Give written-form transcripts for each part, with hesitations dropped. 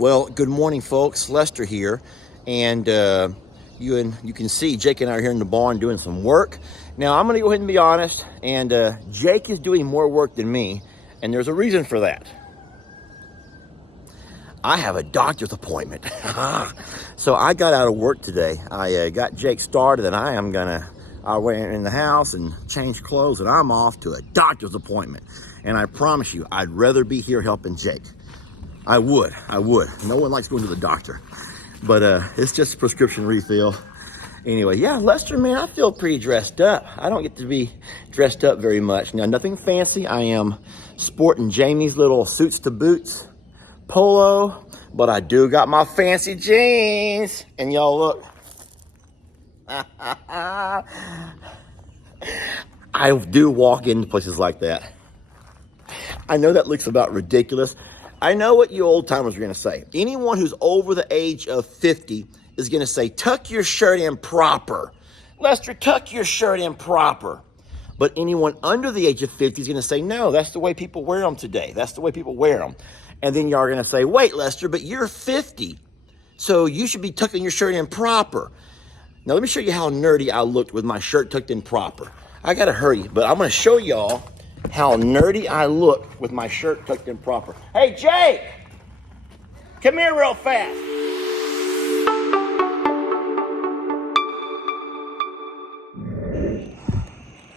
Well, good morning, folks. Lester here, and you can see Jake and I are here in the barn doing some work. Now, I'm going to go ahead and be honest, and Jake is doing more work than me, and there's a reason for that. I have a doctor's appointment. So I got out of work today. I got Jake started, and I went in the house and changed clothes, and I'm off to a doctor's appointment. And I promise you, I'd rather be here helping Jake. I would. No one likes going to the doctor, but it's just a prescription refill. Anyway, yeah, Lester, man, I feel pretty dressed up. I don't get to be dressed up very much. Now, nothing fancy. I am sporting Jamie's little suits to boots polo, but I do got my fancy jeans. And y'all look. I do walk into places like that. I know that looks about ridiculous. I know what you old timers are going to say. Anyone who's over the age of 50 is going to say, tuck your shirt in proper. Lester, tuck your shirt in proper. But anyone under the age of 50 is going to say, no, that's the way people wear them today. That's the way people wear them. And then y'all are going to say, wait, Lester, but you're 50, so you should be tucking your shirt in proper. Now, let me show you how nerdy I looked with my shirt tucked in proper. I got to hurry, but I'm going to show y'all how nerdy I look with my shirt tucked in proper. Hey, Jake! Come here real fast.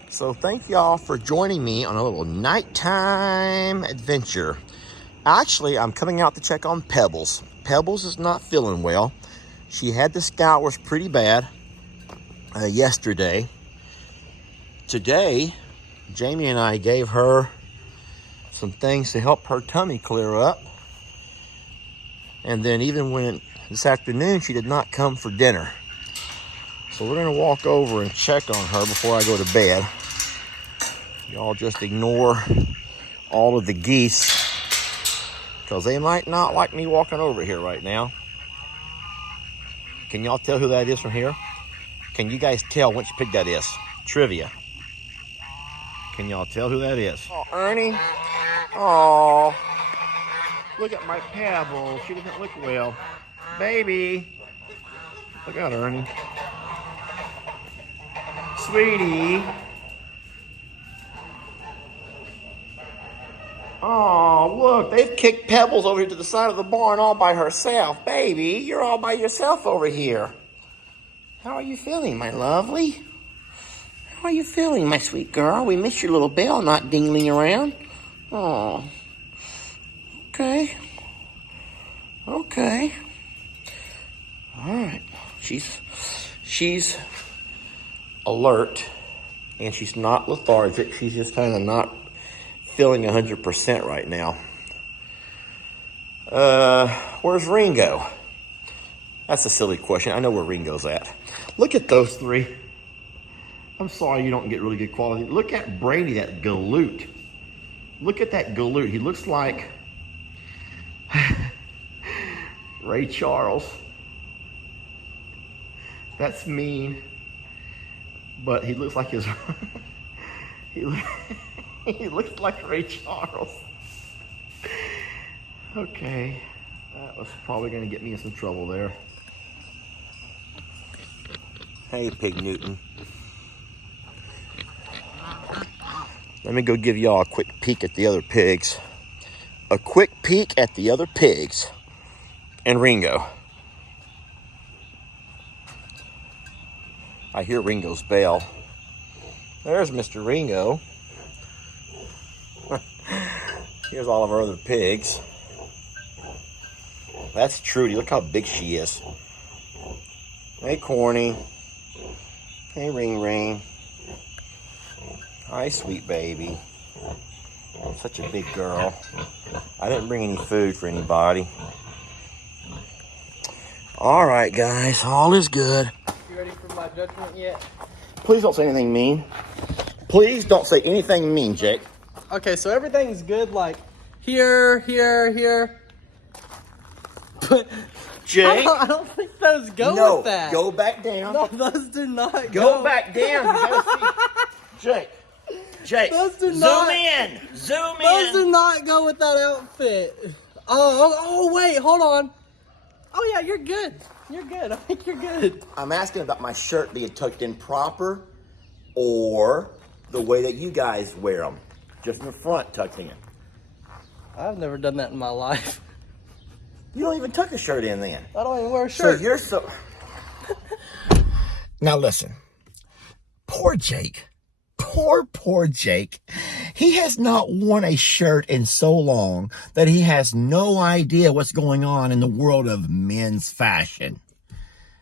So thank y'all for joining me on a little nighttime adventure. Actually, I'm coming out to check on Pebbles. Pebbles is not feeling well. She had the scours pretty bad yesterday. Today, Jamie and I gave her some things to help her tummy clear up. And then even this afternoon, she did not come for dinner. So we're gonna walk over and check on her before I go to bed. Y'all just ignore all of the geese, because they might not like me walking over here right now. Can y'all tell who that is from here? Can you guys tell which pig that is? Trivia. Can y'all tell who that is? Oh, Ernie. Oh, look at my Pebbles. She doesn't look well. Baby. Look at Ernie. Sweetie. Oh, look, they've kicked Pebbles over here to the side of the barn all by herself. Baby, you're all by yourself over here. How are you feeling, my lovely? How are you feeling, my sweet girl? We miss your little bell not dingling around. Oh, okay. Okay. All right. She's alert, and she's not lethargic. She's just kind of not feeling 100% right now. Where's Ringo? That's a silly question. I know where Ringo's at. Look at those three. I'm sorry you don't get really good quality. Look at Brady, that galoot. Look at that galoot. He looks like Ray Charles. That's mean, but he looks like his he looks like Ray Charles. Okay, that was probably going to get me in some trouble there. Hey, Pig Newton. Let me go give y'all a quick peek at the other pigs. A quick peek at the other pigs and Ringo. I hear Ringo's bell. There's Mr. Ringo. Here's all of our other pigs. That's Trudy. Look how big she is. Hey, Corny. Hey, Ring Ring. Hi, sweet baby. Such a big girl. I didn't bring any food for anybody. All right, guys. All is good. You ready for my judgment yet? Please don't say anything mean. Please don't say anything mean, Jake. Okay, so everything's good, like here. But Jake? I don't think those go No, with that. go back down. No, those do not Go back down. You gotta see. Jake. Those do Zoom not. in. Zoom in. Those do not go with that outfit. Oh, wait, hold on. Oh, yeah, you're good. You're good. I think you're good. I'm asking about my shirt being tucked in proper or the way that you guys wear them. Just in the front tucked in. I've never done that in my life. You don't even tuck a shirt in then. I don't even wear a shirt. So you're so... Now listen. Poor Jake. Poor Jake. He has not worn a shirt in so long that he has no idea what's going on in the world of men's fashion.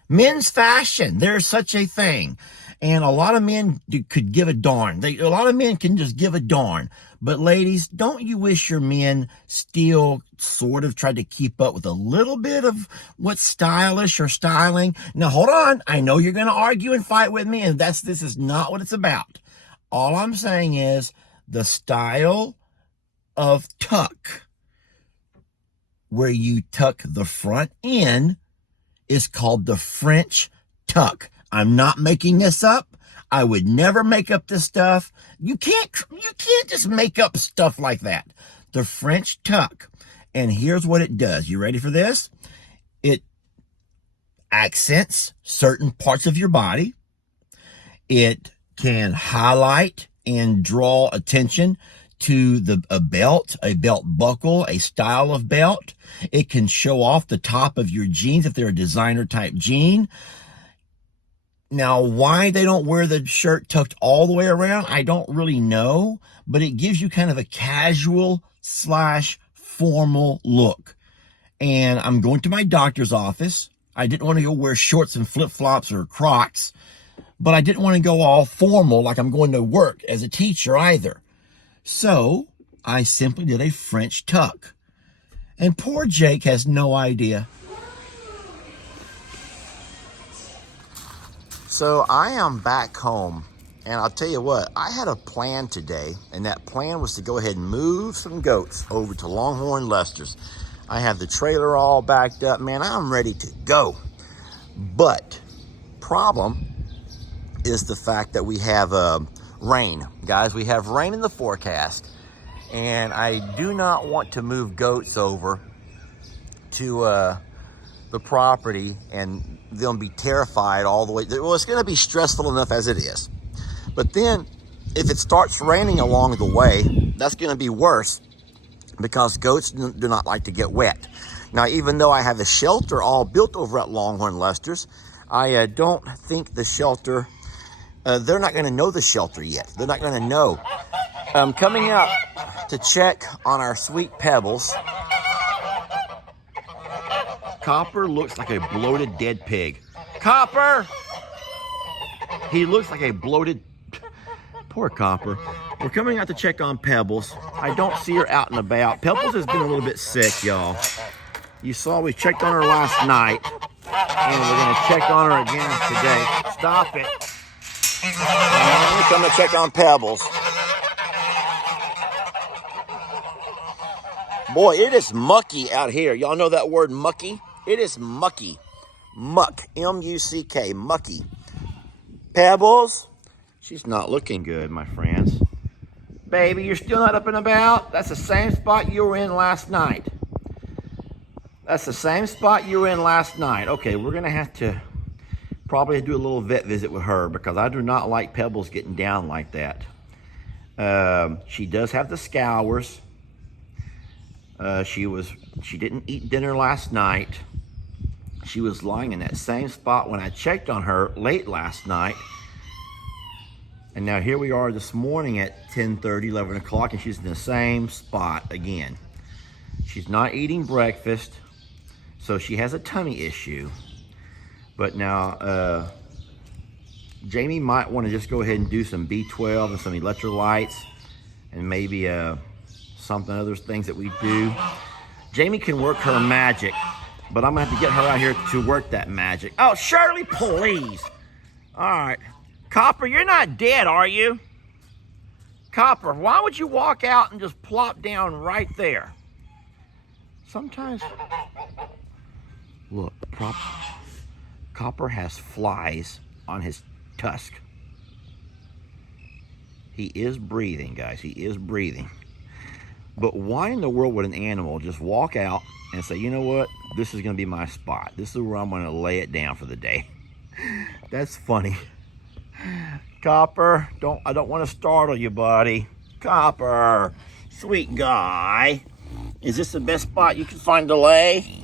Men's fashion, there's such a thing. And a lot of men could give a darn. A lot of men can just give a darn. But ladies, don't you wish your men still sort of tried to keep up with a little bit of what's stylish or styling? Now, hold on. I know you're going to argue and fight with me, and this is not what it's about. All I'm saying is the style of tuck, where you tuck the front in, is called the French tuck. I'm not making this up. I would never make up this stuff. You can't just make up stuff like that. The French tuck. And here's what it does. You ready for this? It accents certain parts of your body. It can highlight and draw attention to a belt buckle, a style of belt. It can show off the top of your jeans if they're a designer type jean. Now, why they don't wear the shirt tucked all the way around, I don't really know, but it gives you kind of a casual / formal look. And I'm going to my doctor's office. I didn't want to go wear shorts and flip-flops or Crocs, but I didn't want to go all formal like I'm going to work as a teacher either. So I simply did a French tuck. And poor Jake has no idea. So I am back home, and I'll tell you what, I had a plan today, and that plan was to go ahead and move some goats over to Longhorn Lester's. I have the trailer all backed up, man, I'm ready to go. But problem is the fact that we have rain. Guys, we have rain in the forecast, and I do not want to move goats over to the property and they'll be terrified all the way. Well, it's going to be stressful enough as it is. But then if it starts raining along the way, that's going to be worse because goats do not like to get wet. Now, even though I have a shelter all built over at Longhorn Lester's, I don't think the shelter, they're not going to know the shelter yet. They're not going to know. I'm coming out to check on our sweet Pebbles. Copper looks like a bloated dead pig. Copper! He looks like a bloated... Poor Copper. We're coming out to check on Pebbles. I don't see her out and about. Pebbles has been a little bit sick, y'all. You saw we checked on her last night. And we're going to check on her again today. Stop it. I'm going to come to check on Pebbles. Boy, it is mucky out here. Y'all know that word mucky? It is mucky. Muck. M-U-C-K. Mucky. Pebbles? She's not looking good, my friends. Baby, you're still not up and about? That's the same spot you were in last night. That's the same spot you were in last night. Okay, we're going to have to probably do a little vet visit with her because I do not like Pebbles getting down like that. She does have the scours. She didn't eat dinner last night. She was lying in that same spot when I checked on her late last night. And now here we are this morning at 10:30, 11 o'clock, and she's in the same spot again. She's not eating breakfast, so she has a tummy issue. But now, Jamie might want to just go ahead and do some B12 and some electrolytes and maybe something other things that we do. Jamie can work her magic, but I'm gonna have to get her out here to work that magic. Oh, Shirley, please. All right. Copper, you're not dead, are you? Copper, why would you walk out and just plop down right there? Sometimes, look, Copper has flies on his tusk. He is breathing, guys, he is breathing. But why in the world would an animal just walk out and say, you know what, this is gonna be my spot. This is where I'm gonna lay it down for the day. That's funny. Copper, I don't want to startle you, buddy. Copper, sweet guy. Is this the best spot you can find to lay?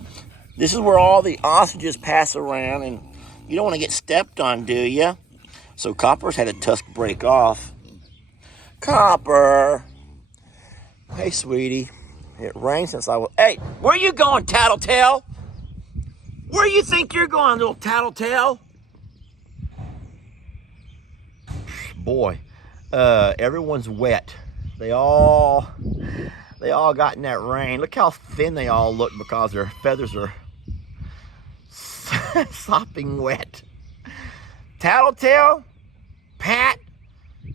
This is where all the ostriches pass around, and you don't want to get stepped on, do you? So Copper's had a tusk break off. Copper. Hey, sweetie. It rained since I was... Hey, where you going, Tattletale? Where you think you're going, little Tattletale? Boy, everyone's wet. They all got in that rain. Look how thin they all look because their feathers are sopping wet. Tattletale, Pat,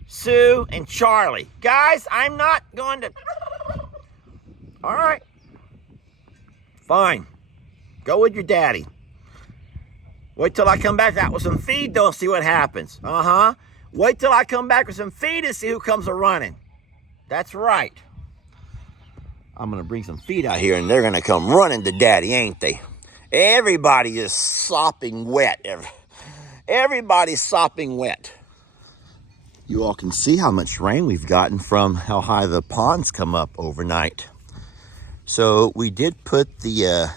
Sue, and Charlie. Guys, I'm not going to... All right. Fine. Go with your daddy. Wait till I come back out with some feed, though, and see what happens. Uh-huh. Wait till I come back with some feed and see who comes a-running. That's right. I'm going to bring some feed out here, and they're going to come running to daddy, ain't they? Everybody is sopping wet. Everybody's sopping wet. You all can see how much rain we've gotten from how high the ponds come up overnight. So we did put the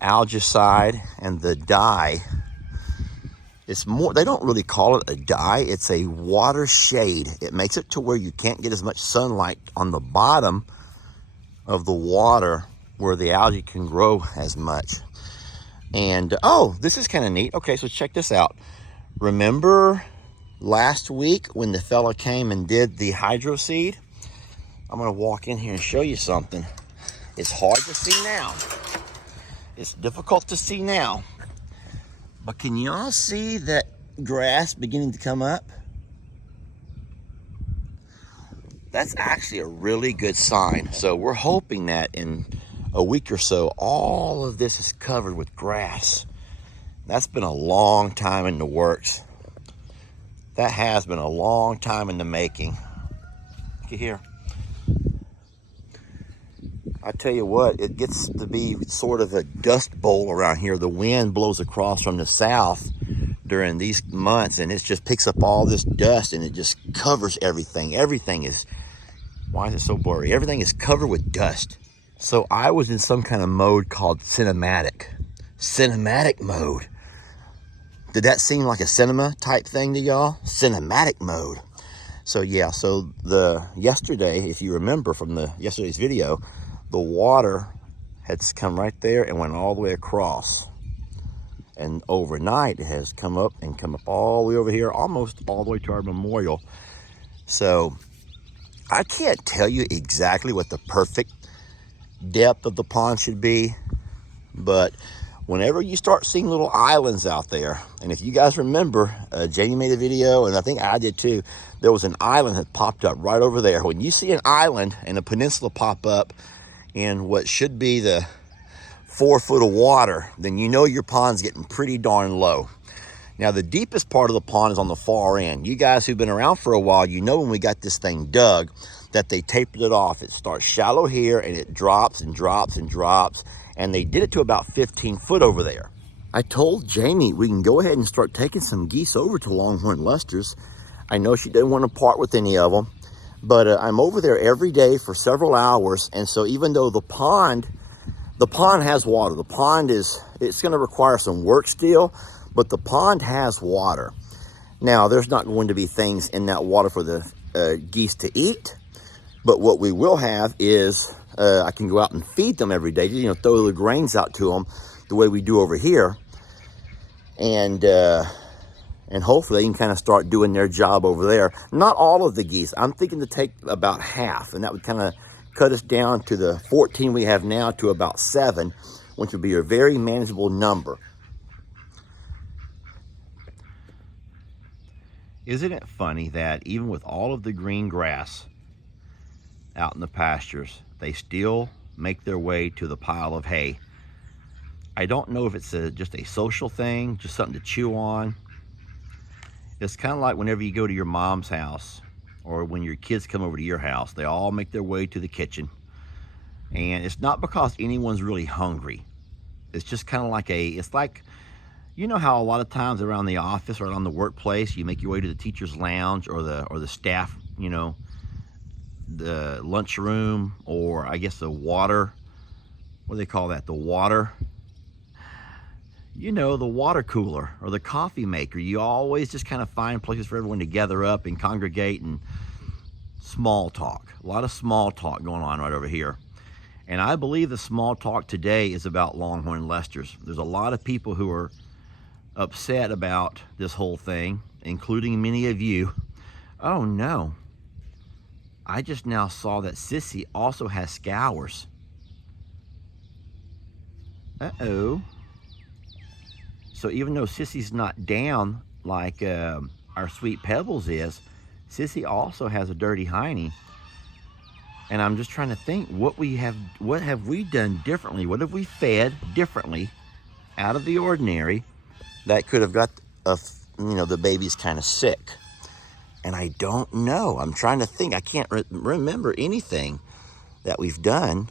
algicide and the dye. It's more, they don't really call it a dye, it's a water shade. It makes it to where you can't get as much sunlight on the bottom of the water where the algae can grow as much. And oh, this is kind of neat. Okay, so check this out. Remember last week when the fella came and did the hydro seed? I'm gonna walk in here and show you something. It's hard to see now. It's difficult to see now. But can y'all see that grass beginning to come up? That's actually a really good sign. So we're hoping that in a week or so, all of this is covered with grass. That's been a long time in the works. That has been a long time in the making. Look at here. I tell you what, it gets to be sort of a dust bowl around here. The wind blows across from the south during these months, and it just picks up all this dust, and it just covers everything. Everything is, why is it so blurry? Everything is covered with dust. So I was in some kind of mode called cinematic. Cinematic mode. Did that seem like a cinema type thing to y'all? Cinematic mode. So yeah, so yesterday, if you remember from yesterday's video, the water had come right there and went all the way across. And overnight it has come up all the way over here, almost all the way to our memorial. So I can't tell you exactly what the perfect depth of the pond should be, but whenever you start seeing little islands out there, and if you guys remember, Jamie made a video, and I think I did too, there was an island that popped up right over there. When you see an island and a peninsula pop up in what should be the 4 foot of water, then you know your pond's getting pretty darn low. Now, the deepest part of the pond is on the far end. You guys who've been around for a while, you know when we got this thing dug, that they tapered it off. It starts shallow here, and it drops and drops and drops, and they did it to about 15 foot over there. I told Jamie we can go ahead and start taking some geese over to Longhorn Luster's. I know she didn't want to part with any of them, but I'm over there every day for several hours, and so even though the pond has water, the pond it's going to require some work still, but the pond has water. Now, there's not going to be things in that water for the geese to eat, but what we will have is I can go out and feed them every day, you know, throw the grains out to them the way we do over here, and hopefully they can kind of start doing their job over there. Not all of the geese. I'm thinking to take about half, and that would kind of cut us down to the 14 we have now to about 7, which would be a very manageable number. Isn't it funny that even with all of the green grass out in the pastures, they still make their way to the pile of hay? I don't know if it's just a social thing, just something to chew on. It's kind of like whenever you go to your mom's house or when your kids come over to your house, they all make their way to the kitchen. And it's not because anyone's really hungry. It's just kind of like it's like, you know how a lot of times around the office or around the workplace, you make your way to the teacher's lounge or the staff, you know, the lunchroom, or I guess the water, what do they call that? The water, you know, the water cooler or the coffee maker. You always just kind of find places for everyone to gather up and congregate and small talk. A lot of small talk going on right over here. And I believe the small talk today is about Longhorn Leicesters. There's a lot of people who are upset about this whole thing, including many of you. Oh no. I just now saw that Sissy also has scours. Uh-oh. So even though Sissy's not down like our sweet Pebbles is, Sissy also has a dirty hiney. And I'm just trying to think what have we done differently? What have we fed differently out of the ordinary that could have got the baby's kind of sick? And I don't know. I'm trying to think. I can't remember anything that we've done.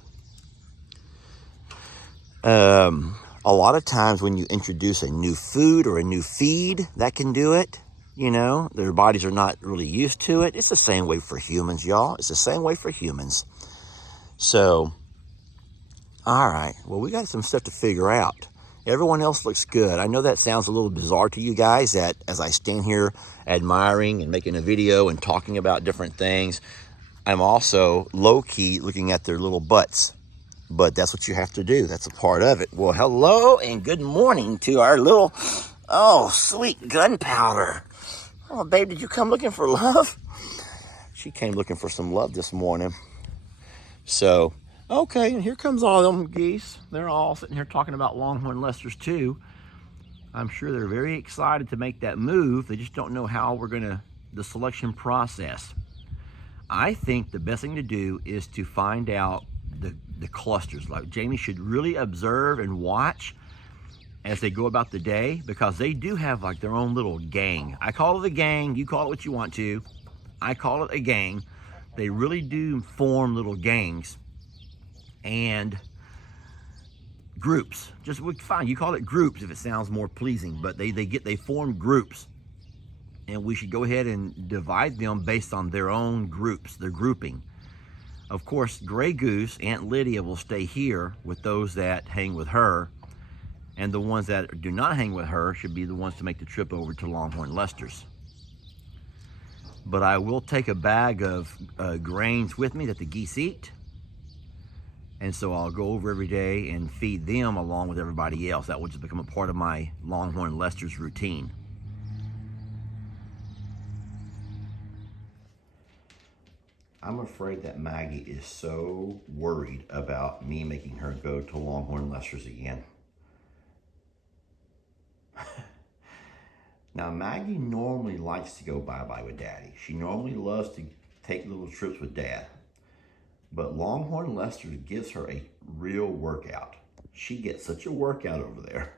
A lot of times when you introduce a new food or a new feed, that can do it. You know, their bodies are not really used to it. It's the same way for humans, y'all. It's the same way for humans. So, all right. Well, we got some stuff to figure out. Everyone else looks good. I know that sounds a little bizarre to you guys, that as I stand here admiring and making a video and talking about different things, I'm also low-key looking at their little butts. But that's what you have to do. That's a part of it. Well, hello and good morning to our little, sweet gunpowder. Oh, babe, did you come looking for love? She came looking for some love this morning. So, okay, and here comes all them geese. They're all sitting here talking about Longhorn Leicesters too. I'm sure they're very excited to make that move. They just don't know how the selection process. I think the best thing to do is to find out the clusters. Like Jamie should really observe and watch as they go about the day, because they do have like their own little gang. I call it a gang, you call it what you want to. I call it a gang. They really do form little gangs and groups. Just fine, you call it groups if it sounds more pleasing, but they form groups. And we should go ahead and divide them based on their own groups, their grouping. Of course, Gray Goose, Aunt Lydia, will stay here with those that hang with her, and the ones that do not hang with her should be the ones to make the trip over to Longhorn Leicesters. But I will take a bag of grains with me that the geese eat, and so I'll go over every day and feed them along with everybody else. That will just become a part of my Longhorn Leicesters routine. I'm afraid that Maggie is so worried about me making her go to Longhorn Leicesters again. Now, Maggie normally likes to go bye-bye with Daddy. She normally loves to take little trips with Dad. But Longhorn Leicesters gives her a real workout. She gets such a workout over there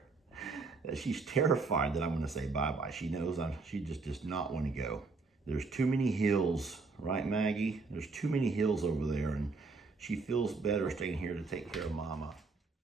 that she's terrified that I'm going to say bye-bye. She knows she just does not want to go. There's too many hills, right, Maggie? There's too many hills over there, and she feels better staying here to take care of Mama.